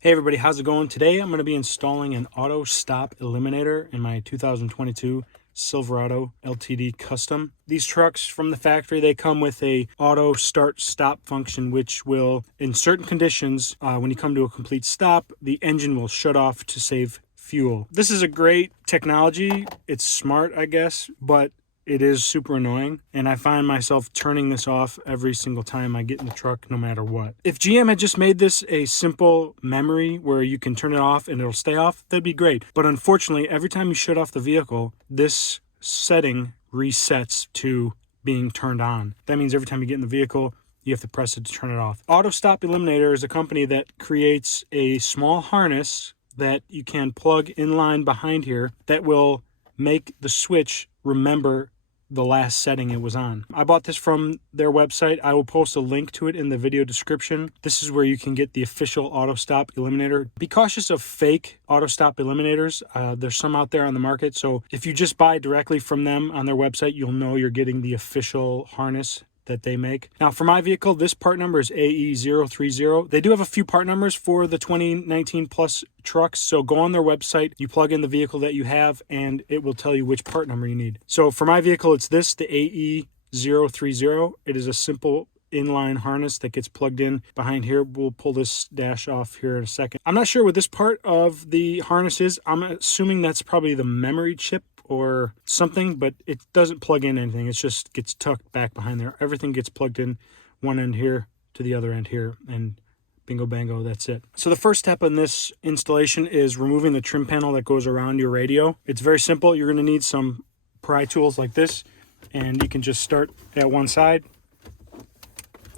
Hey everybody, how's it going? Today I'm going to be installing an auto stop eliminator in my 2022 Silverado LTD Custom. These trucks from the factory, they come with a auto start stop function, which will, in certain conditions, when you come to a complete stop, the engine will shut off to save fuel. This is a great technology. It's smart, I guess, but it is super annoying, and I find myself turning this off every single time I get in the truck, no matter what. If GM had just made this a simple memory where you can turn it off and it'll stay off, that'd be great. But unfortunately, every time you shut off the vehicle, this setting resets to being turned on. That means every time you get in the vehicle, you have to press it to turn it off. Auto Stop Eliminator is a company that creates a small harness that you can plug in line behind here that will make the switch remember the last setting it was on. I bought this from their website. I will post a link to it in the video description. This is where you can get the official auto stop eliminator. Be cautious of fake auto stop eliminators. There's some out there on the market. So if you just buy directly from them on their website, you'll know you're getting the official harness that they make. Now for my vehicle, this part number is AE030. They do have a few part numbers for the 2019 plus trucks, so go on their website, you plug in the vehicle that you have, and it will tell you which part number you need. So for my vehicle, it's this, the AE030. It is a simple inline harness that gets plugged in behind here. We'll pull this dash off here in a second. I'm not sure what this part of the harness is. I'm assuming that's probably the memory chip or something, but it doesn't plug in anything. It just gets tucked back behind there. Everything gets plugged in one end here to the other end here, and bingo bango, that's it. So the first step in this installation is removing the trim panel that goes around your radio. It's very simple. You're going to need some pry tools like this, and you can just start at one side,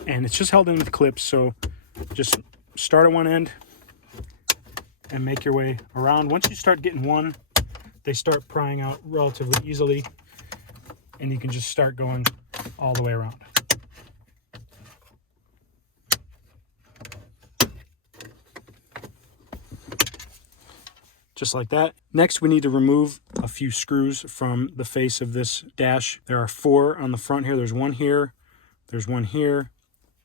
and it's just held in with clips. So just start at one end and make your way around. Once you start getting one, they start prying out relatively easily, and you can just start going all the way around. Just like that. Next, we need to remove a few screws from the face of this dash. There are 4 on the front here. There's one here, there's one here,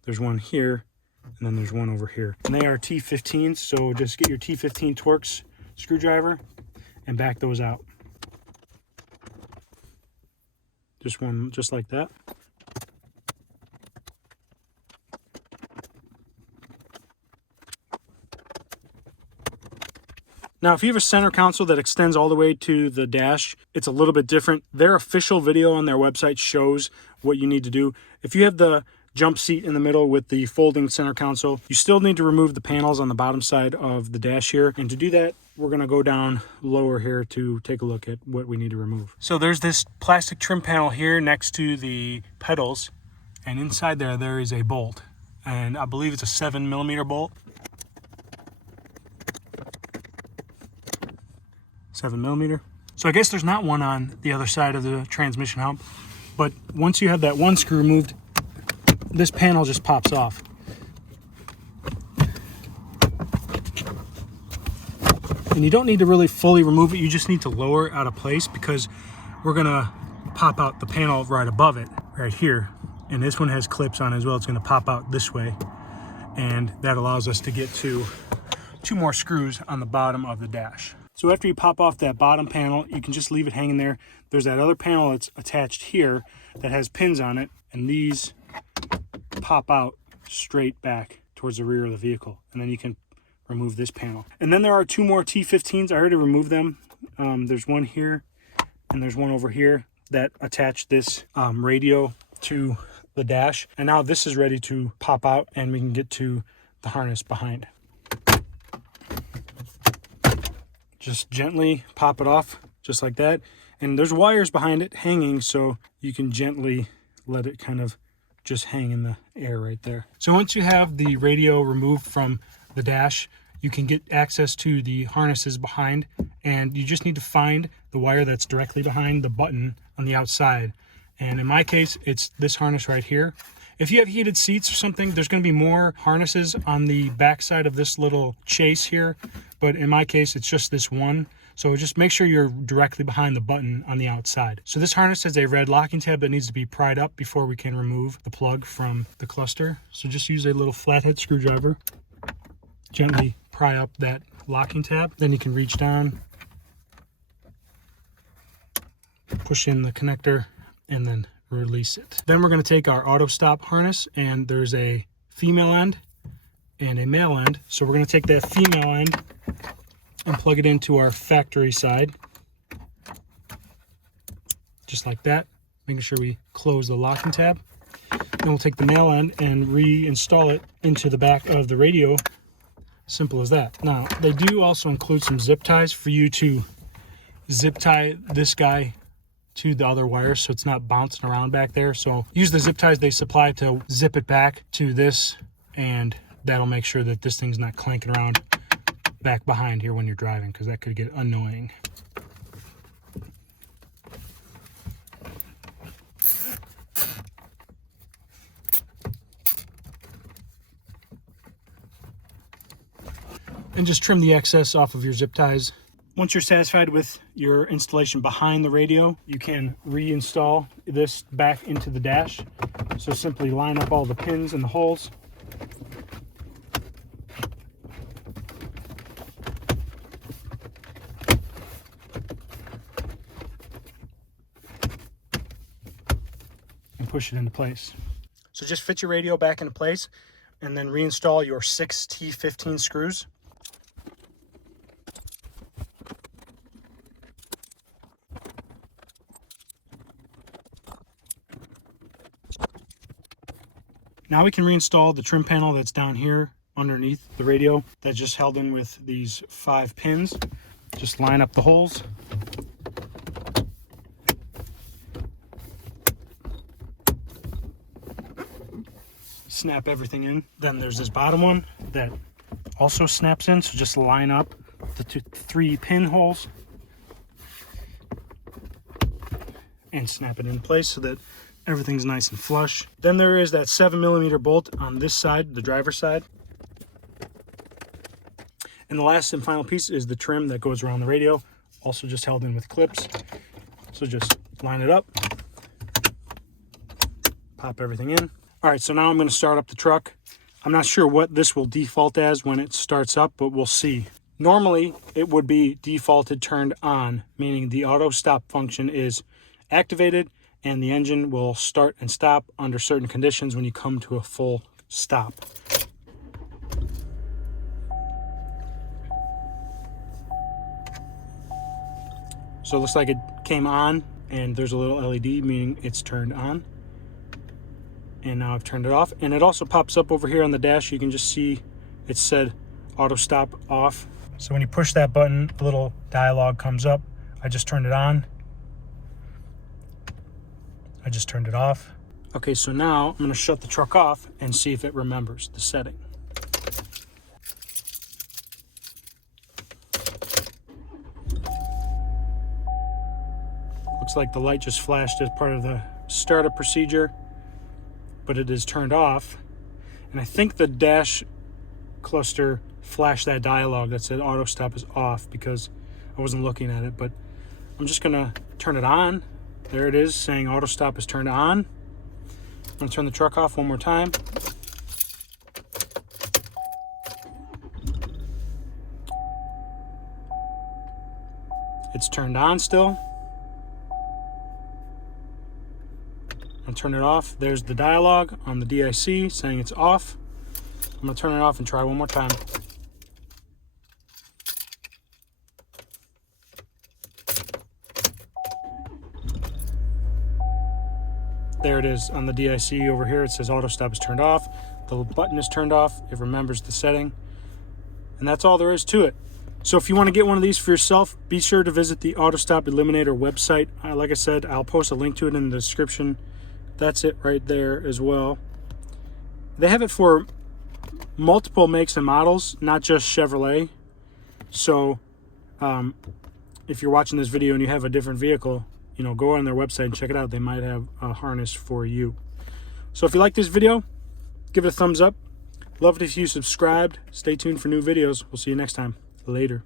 there's one here, and then there's one over here. And they are T15s, so just get your T15 Torx screwdriver and back those out. Just one, just like that. Now, if you have a center console that extends all the way to the dash, it's a little bit different. Their official video on their website shows what you need to do. If you have the jump seat in the middle with the folding center console, you still need to remove the panels on the bottom side of the dash here. And to do that, we're going to go down lower here to take a look at what we need to remove. So there's this plastic trim panel here next to the pedals, and inside there is a bolt, and I believe it's a 7mm bolt. 7mm. So I guess there's not one on the other side of the transmission hump, but once you have that one screw removed, this panel just pops off. And you don't need to really fully remove it. You just need to lower it out of place, because we're gonna pop out the panel right above it, right here. And this one has clips on as well. It's gonna pop out this way. And that allows us to get to 2 more screws on the bottom of the dash. So after you pop off that bottom panel, you can just leave it hanging there. There's that other panel that's attached here that has pins on it, and these pop out straight back towards the rear of the vehicle. And then you can remove this panel. And then there are 2 more T15s. I already removed them. There's one here and there's one over here that attach this radio to the dash. And now this is ready to pop out, and we can get to the harness behind. Just gently pop it off, just like that. And there's wires behind it hanging, so you can gently let it kind of just hang in the air right there. So once you have the radio removed from the dash, you can get access to the harnesses behind, and you just need to find the wire that's directly behind the button on the outside. And in my case, it's this harness right here. If you have heated seats or something, there's going to be more harnesses on the back side of this little chase here, but in my case, it's just this one. So just make sure you're directly behind the button on the outside. So this harness has a red locking tab that needs to be pried up before we can remove the plug from the cluster. So just use a little flathead screwdriver, gently pry up that locking tab. Then you can reach down, push in the connector, and then release it. Then we're going to take our auto stop harness, and there's a female end and a male end. So we're going to take that female end and plug it into our factory side, just like that, making sure we close the locking tab. Then we'll take the male end and reinstall it into the back of the radio. Simple as that. Now, they do also include some zip ties for you to zip tie this guy to the other wires so it's not bouncing around back there. So use the zip ties they supply to zip it back to this, and that'll make sure that this thing's not clanking around back behind here when you're driving, because that could get annoying. And just trim the excess off of your zip ties. Once you're satisfied with your installation behind the radio, you can reinstall this back into the dash. So simply line up all the pins and the holes. And push it into place. So just fit your radio back into place and then reinstall your 6 T15 screws. Now we can reinstall the trim panel that's down here underneath the radio that's just held in with these 5 pins. Just line up the holes. Snap everything in. Then there's this bottom one that also snaps in, so just line up the 3 pin holes and snap it in place so that everything's nice and flush. Then there is that 7mm bolt on this side, the driver's side. And the last and final piece is the trim that goes around the radio, also just held in with clips. So just line it up, pop everything in. All right, so now I'm going to start up the truck. I'm not sure what this will default as when it starts up, but we'll see. Normally, it would be defaulted turned on, meaning the auto stop function is activated and the engine will start and stop under certain conditions when you come to a full stop. So it looks like it came on and there's a little LED meaning it's turned on. And now I've turned it off. And it also pops up over here on the dash. You can just see it said auto stop off. So when you push that button, a little dialog comes up. I just turned it on. I just turned it off. Okay, so now I'm gonna shut the truck off and see if it remembers the setting. Looks like the light just flashed as part of the startup procedure, but it is turned off. And I think the dash cluster flashed that dialog that said auto stop is off because I wasn't looking at it, but I'm just gonna turn it on. There it is saying auto stop is turned on. I'm gonna turn the truck off one more time. It's turned on still. I'll turn it off. There's the dialog on the DIC saying it's off. I'm gonna turn it off and try one more time. There it is on the DIC over here. It says auto stop is turned off. The button is turned off. It remembers the setting. And that's all there is to it. So if you want to get one of these for yourself, be sure to visit the Auto Stop Eliminator website. Like I said, I'll post a link to it in the description. That's it right there as well. They have it for multiple makes and models, not just Chevrolet. So if you're watching this video and you have a different vehicle, you know, go on their website and check it out. They might have a harness for you. So if you like this video, give it a thumbs up. Love it if you subscribed. Stay tuned for new videos. We'll see you next time. Later.